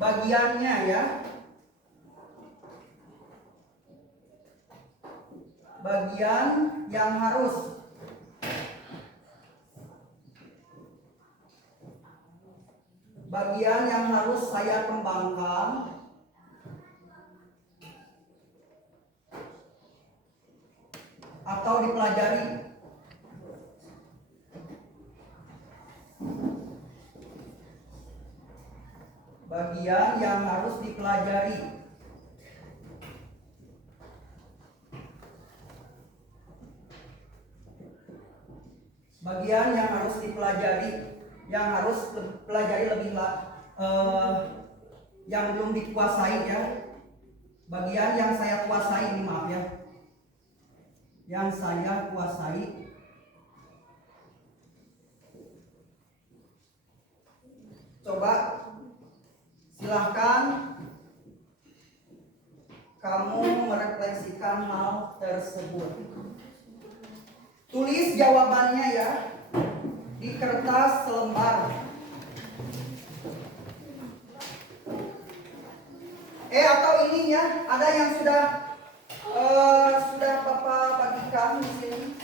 bagiannya ya. Bagian yang harus saya kembangkan atau dipelajari. Bagian yang harus dipelajari. Bagian yang harus dipelajari, yang harus pelajari lebih yang belum dikuasai ya. Bagian yang saya kuasai ini, maaf ya. Yang saya kuasai. Coba silahkan kamu merefleksikan hal tersebut. Tulis jawabannya ya di kertas selembar. Atau ini ya, ada yang sudah Bapak bagikan di sini.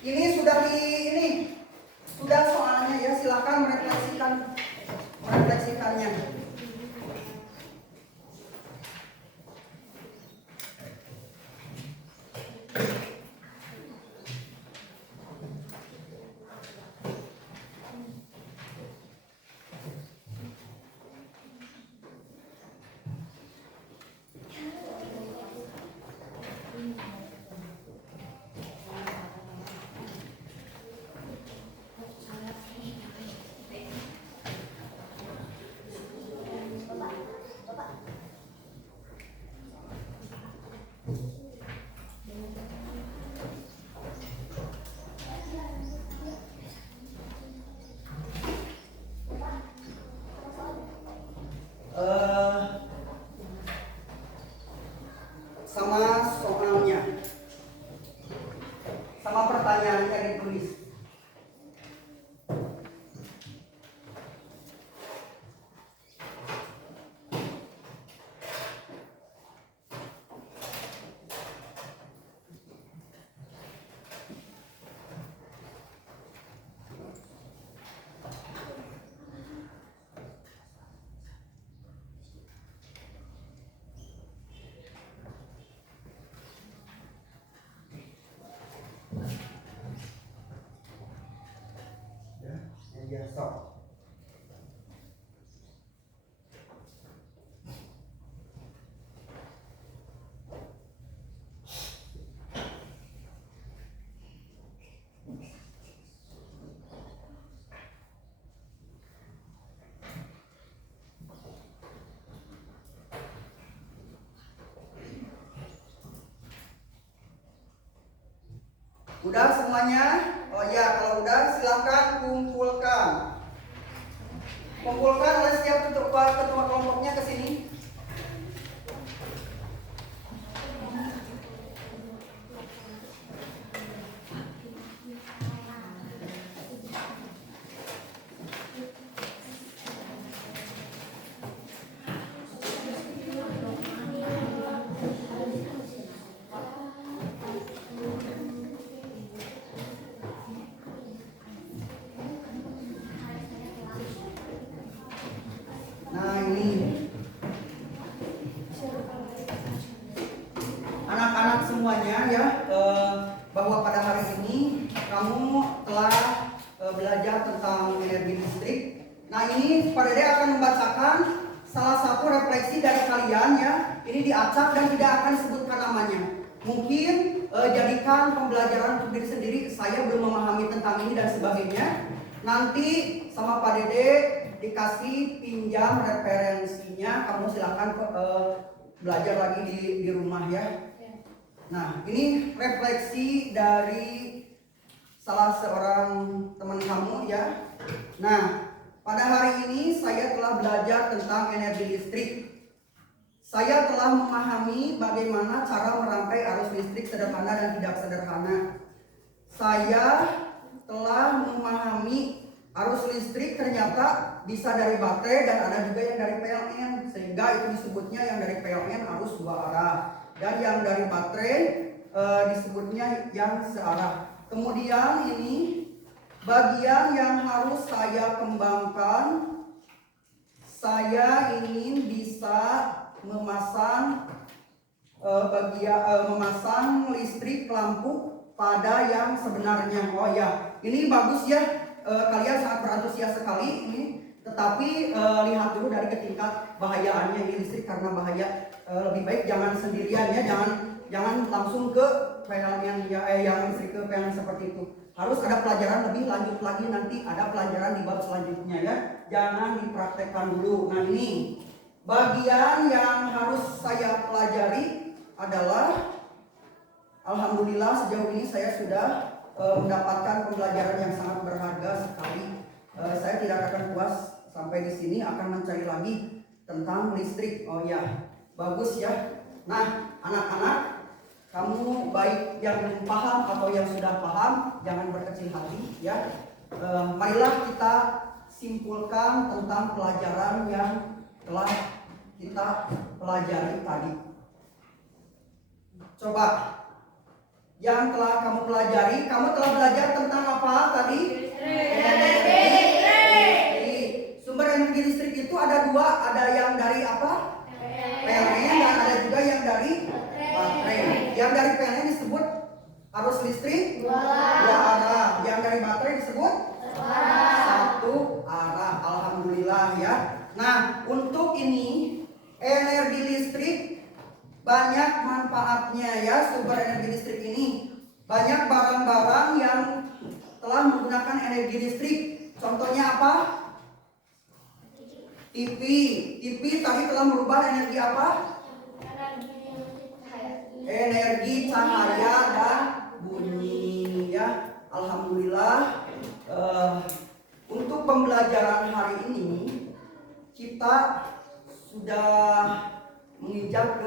Ini sudah soalnya ya, silakan merefleksikannya. Sama soalnya, sama pertanyaannya ditulis. Ya, stop. Udah semuanya? Oh ya, kalau udah silakan kumpulkan. Kumpulkan oleh setiap ketua kelompoknya ke sini. listrik. Nah ini Pak Dede akan membacakan salah satu refleksi dari kalian ya. Ini diacak dan tidak akan disebutkan namanya. Mungkin jadikan pembelajaran untuk diri sendiri. Saya belum memahami tentang ini dan sebagainya. Nanti sama Pak Dede dikasih pinjam referensinya. Kamu silakan belajar lagi di rumah ya. Nah ini refleksi dari salah seorang teman kamu ya. Nah pada hari ini saya telah belajar tentang energi listrik. Saya telah memahami bagaimana cara merangkai arus listrik sederhana dan tidak sederhana. Saya telah memahami arus listrik ternyata bisa dari baterai dan ada juga yang dari PLN, sehingga itu disebutnya yang dari PLN arus dua arah dan yang dari baterai disebutnya yang searah. Kemudian ini bagian yang harus saya kembangkan, saya ingin bisa memasang memasang listrik lampu pada yang sebenarnya. Oh ya, ini bagus ya, kalian sangat berantusias sekali ini. Tetapi lihat dulu dari tingkat bahayaannya ini listrik karena bahaya. Lebih baik jangan sendirian ya, jangan langsung ke PLN yang listrik ke PLN seperti itu. Harus ada pelajaran lebih lanjut lagi, nanti ada pelajaran di bab selanjutnya ya. Jangan dipraktekkan dulu. Nah ini bagian yang harus saya pelajari adalah, alhamdulillah sejauh ini saya sudah mendapatkan pembelajaran yang sangat berharga sekali. Saya tidak akan puas sampai di sini, akan mencari lagi tentang listrik. Oh ya, bagus ya. Nah, anak-anak, kamu baik yang belum paham atau yang sudah paham, jangan berkecil hati ya. Marilah kita simpulkan tentang pelajaran yang telah kita pelajari tadi. Coba yang telah kamu pelajari, kamu telah belajar tentang apa tadi? Sumber energi listrik itu ada dua, ada yang dari apa? PLN, dan ada juga yang dari baterai. Yang dari PLN disebut arus listrik dua arah. Yang dari baterai disebut satu arah. Alhamdulillah ya. Nah, untuk ini energi listrik banyak manfaatnya ya. Sumber energi listrik ini banyak barang-barang yang telah menggunakan energi listrik. Contohnya apa? TV tadi telah merubah energi apa? Energi cahaya dan bunyi ya. Alhamdulillah. Untuk pembelajaran hari ini kita sudah menginjak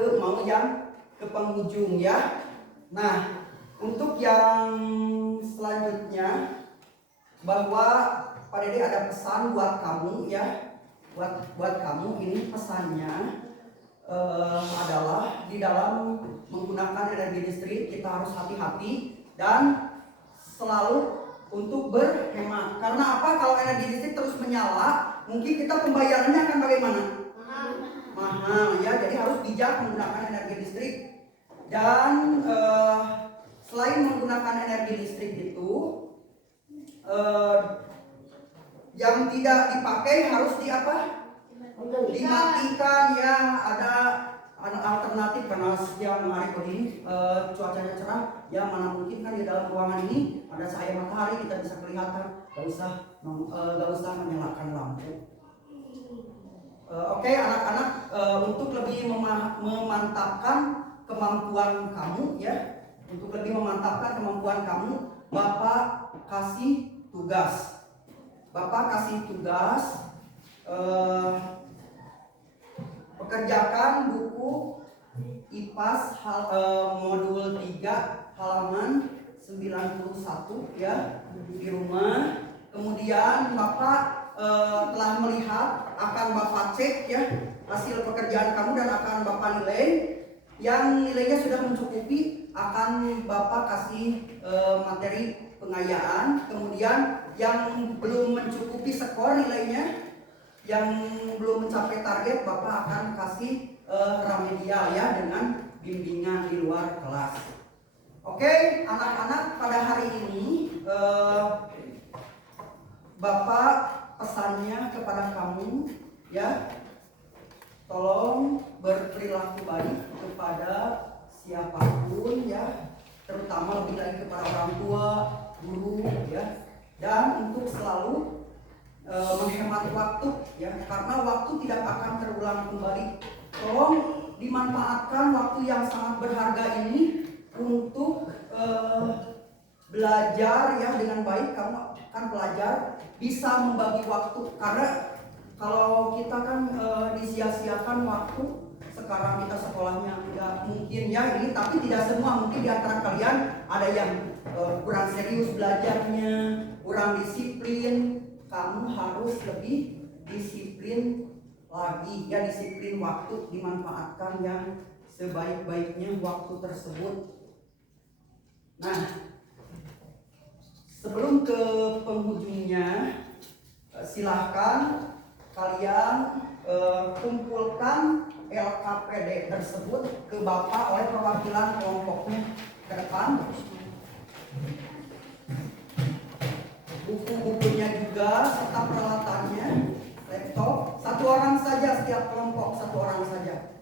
ke penghujung ya. Nah, untuk yang selanjutnya, bahwa Pak Dede ada pesan buat kamu ya. Buat kamu ini pesannya adalah di dalam menggunakan energi listrik kita harus hati-hati dan selalu untuk berhemat. Karena apa? Kalau energi listrik terus menyala, mungkin kita pembayarannya akan bagaimana? Mahal ya. Jadi harus bijak menggunakan energi listrik. Dan selain menggunakan energi listrik itu, yang tidak dipakai harus dimatikan ya. Ada alternatif karena siang hari ini cuacanya cerah ya, mana mungkin kan di dalam ruangan ini ada cahaya matahari, kita bisa kelihatan, gak usah menyalakan lampu. Oke, anak-anak, untuk lebih memantapkan kemampuan kamu ya, Bapak kasih tugas. Pekerjakan buku IPAS modul 3 halaman 91 ya di rumah. Kemudian Bapak telah melihat, akan Bapak cek ya hasil pekerjaan kamu dan akan Bapak nilai. Yang nilainya sudah mencukupi akan Bapak kasih materi pengayaan. Kemudian yang belum mencukupi skor nilainya, yang belum mencapai target, Bapak akan kasih remedial ya dengan bimbingan di luar kelas. Oke, anak-anak, pada hari ini Bapak pesannya kepada kamu ya, tolong berperilaku baik kepada siapapun ya, terutama lebih lagi kepada orang tua, guru ya, dan untuk selalu menghemat waktu ya, karena waktu tidak akan terulang kembali. Tolong dimanfaatkan waktu yang sangat berharga ini untuk belajar ya dengan baik. Kamu akan belajar bisa membagi waktu, karena kalau kita kan disia-siakan waktu. Sekarang kita sekolahnya tidak mungkin ya ini, tapi tidak semua, mungkin di antara kalian ada yang kurang serius belajarnya, kurang disiplin. Kamu harus lebih disiplin lagi ya, disiplin waktu, dimanfaatkan yang sebaik-baiknya waktu tersebut. Nah, sebelum ke penghujungnya, silahkan kalian kumpulkan LKPD tersebut ke Bapak oleh perwakilan kelompoknya ke depan. Buku-bukunya juga serta peralatannya, laptop, satu orang saja setiap kelompok, satu orang saja.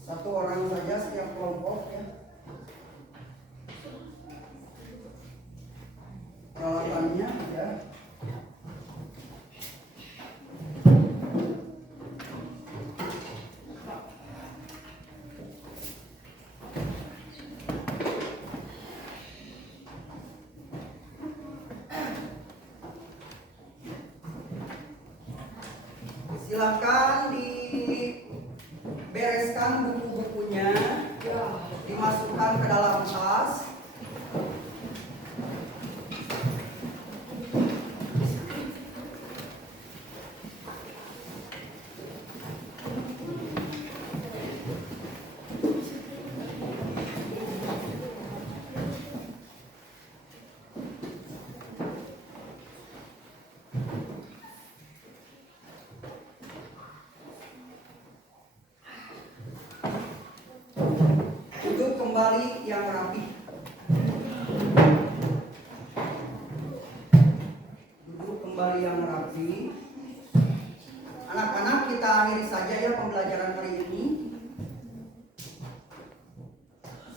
Satu orang saja setiap kelompok ya. Peralatannya ya. Silakan dibereskan buku-bukunya, dimasukkan ke dalam tas. Duduk kembali yang rapi. Duduk kembali yang rapi. Anak-anak, kita akhiri saja ya pembelajaran hari ini.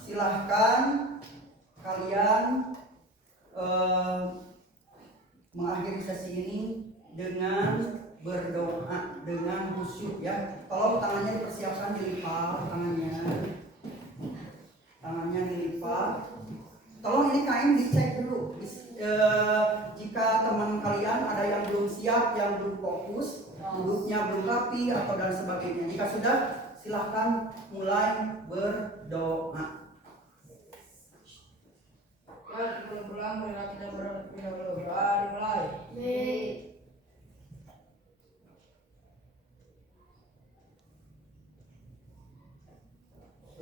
Silahkan kalian mengakhiri sesi ini dengan berdoa, dengan khusyuk ya. Tolong tangannya dipersiapkan, dilipat tangannya dilipat. Tolong ini kain dicek dulu. Jika teman kalian ada yang belum siap, yang belum fokus, duduknya belum rapi atau dan sebagainya. Jika sudah, silahkan mulai berdoa. Pulang marilah kita berdoa dimulai.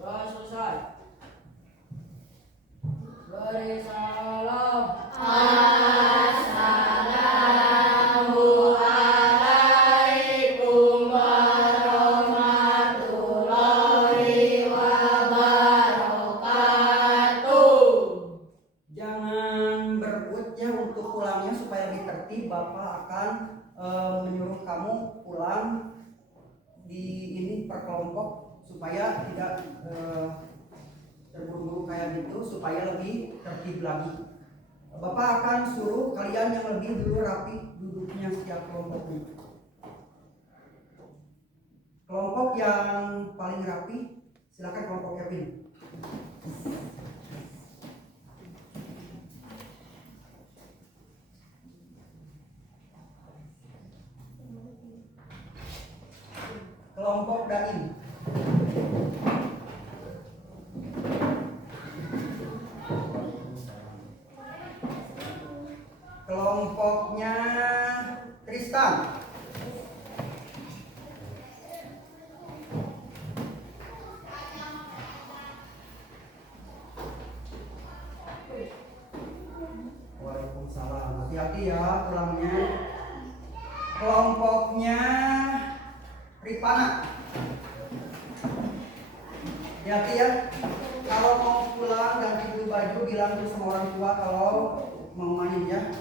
Selesai. Beri salam. Assalamualaikum warahmatullahi wabarakatuh. Jangan berebut ya untuk pulangnya supaya lebih tertib. Bapak akan menyuruh kamu pulang di ini per kelompok supaya tidak terburu-buru kayak gitu, supaya lebih tertib lagi. Bapak akan suruh kalian yang lebih dulu rapi duduknya setiap kelompoknya. Kelompok yang paling rapi, silakan kelompok Kevin. Kelompok Dain. Kelompoknya Tristan. Waalaikumsalam. Hati-hati ya pulangnya. Kelompoknya Ripana. Hati-hati ya. Kalau mau pulang ganti dulu baju, bilang tuh sama orang tua kalau mau main ya.